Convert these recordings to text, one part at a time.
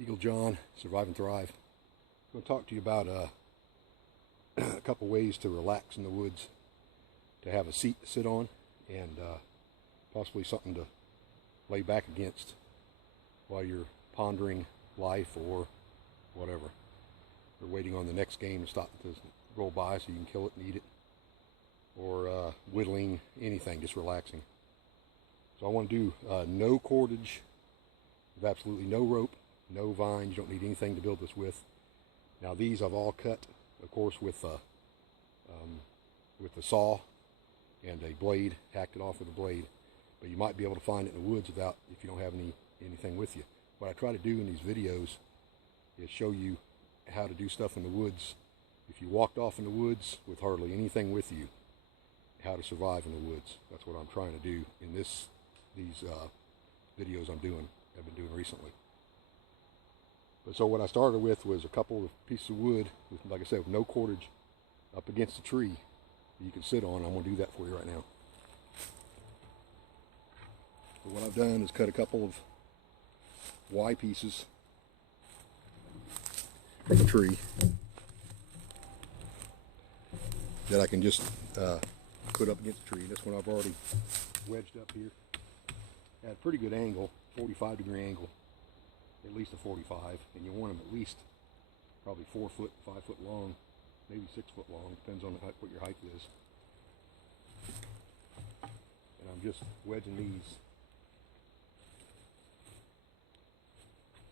Eagle John, Survive and Thrive. I'm going to talk to you about a couple ways to relax in the woods, to have a seat to sit on, and possibly something to lay back against while you're pondering life or whatever. Or waiting on the next game to stop to roll by so you can kill it and eat it. Or whittling, anything, just relaxing. So I want to do no cordage, with absolutely no rope, no vines. You don't need anything to build this with. Now these I've all cut, of course, with the saw and a blade, hacked it off with a blade. But you might be able to find it in the woods without, if you don't have anything with you. What I try to do in these videos is show you how to do stuff in the woods. If you walked off in the woods with hardly anything with you, how to survive in the woods. That's what I'm trying to do in these videos I've been doing recently. But so what I started with was a couple of pieces of wood, with, like I said, with no cordage, up against a tree that you can sit on. I'm going to do that for you right now. So what I've done is cut a couple of Y pieces from the tree that I can just put up against the tree. This one I've already wedged up here at a pretty good angle, 45-degree angle, at least a 45, and you want them at least probably 4 foot, 5 foot long, maybe 6 foot long, depends on what your height is. And I'm just wedging these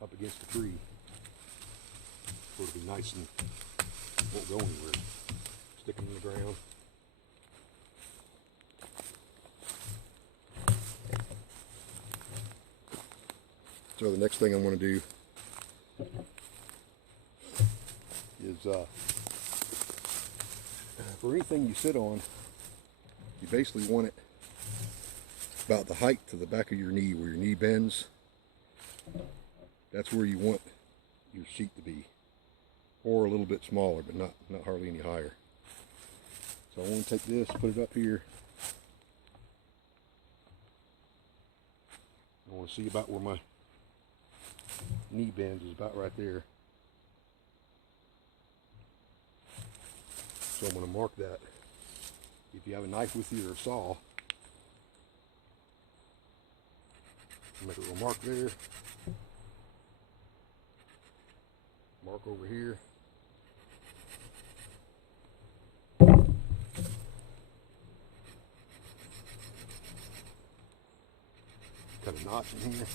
up against the tree so it'll be nice and won't go anywhere. Stick them in the ground. So the next thing I'm going to do is for anything you sit on, you basically want it about the height to the back of your knee, where your knee bends. That's where you want your seat to be, or a little bit smaller, but not hardly any higher. So I want to take this, put it up here. I want to see about where my knee bends is, about right there. So I'm going to mark that. If you have a knife with you or a saw, make a little mark there. Mark over here. Cut a notch in here.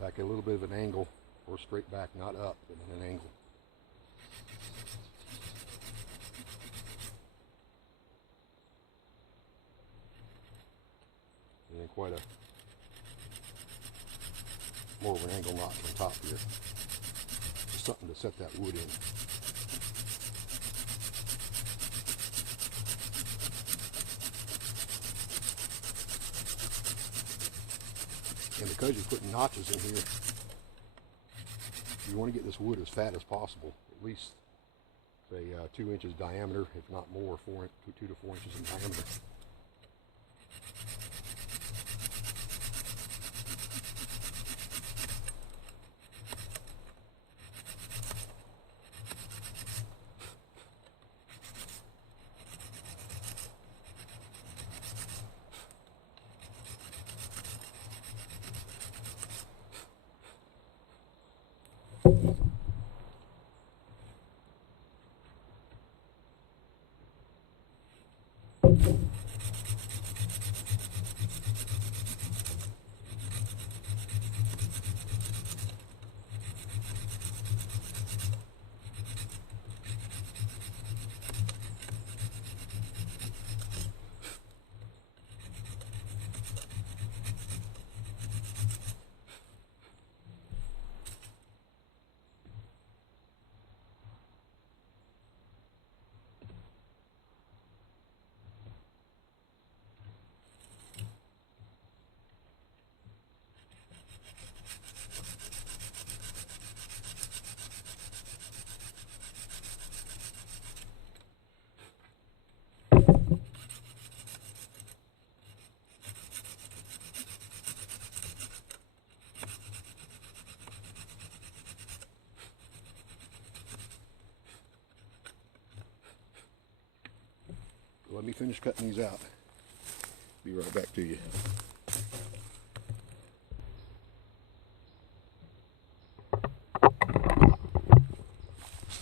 Back at a little bit of an angle, or straight back, not up, but at an angle. And then quite a more of an angle notch on top here. Just something to set that wood in. And because you're putting notches in here, you want to get this wood as fat as possible, at least say 2 inches diameter, if not more, 2 to 4 inches in diameter. let me finish cutting these out. Be right back to you.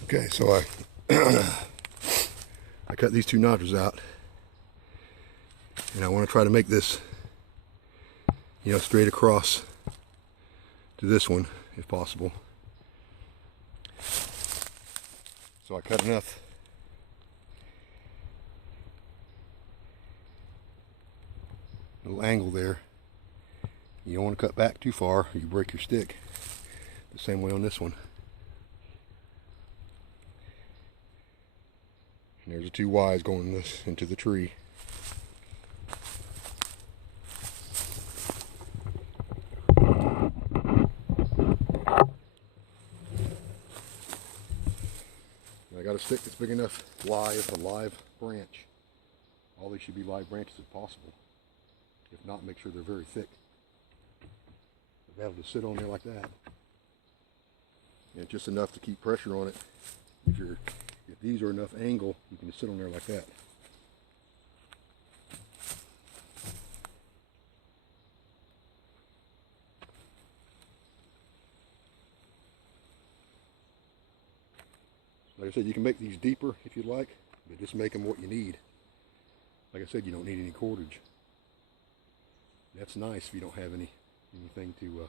Okay, so I cut these two notches out, and I want to try to make this, straight across to this one if possible. So I cut enough little angle there. You don't want to cut back too far or you break your stick. The same way on this one. And there's the two Y's going into the tree. I got a stick that's big enough live, a live branch. All these should be live branches if possible. If not, make sure they're very thick. Be able to sit on there like that. And just enough to keep pressure on it. If these are enough angle, you can just sit on there like that. Like I said, you can make these deeper if you'd like, but just make them what you need. Like I said, you don't need any cordage. That's nice if you don't have anything to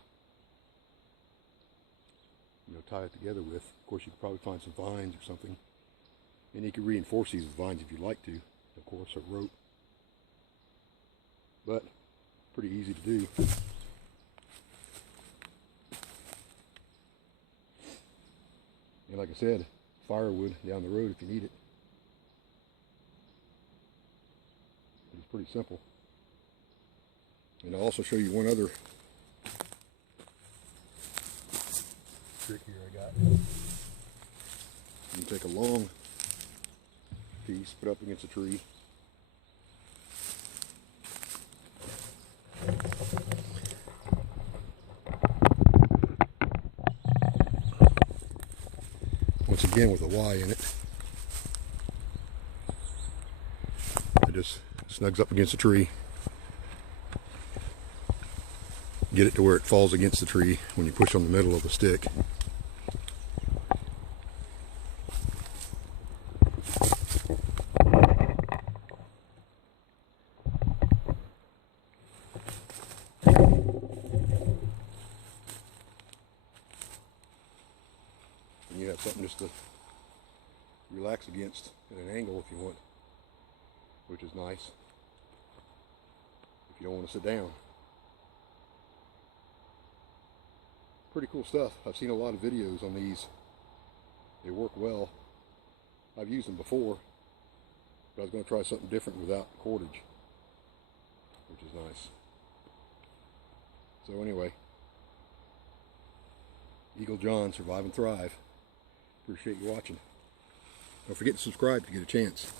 tie it together with. Of course, you could probably find some vines or something, and you could reinforce these with vines if you'd like to, of course, or rope. But pretty easy to do. And like I said, firewood down the road if you need it. But it's pretty simple. And I'll also show you one other trick here I got. You can take a long piece, put up against a tree. Once again with a Y in it. It just snugs up against a tree. Get it to where it falls against the tree when you push on the middle of the stick. And you have something just to relax against at an angle if you want, which is nice if you don't want to sit down. Pretty cool stuff. I've seen a lot of videos on these. They work well. I've used them before, but I was going to try something different without cordage, which is nice. So anyway, Eagle John, survive and thrive. Appreciate you watching. Don't forget to subscribe if you get a chance.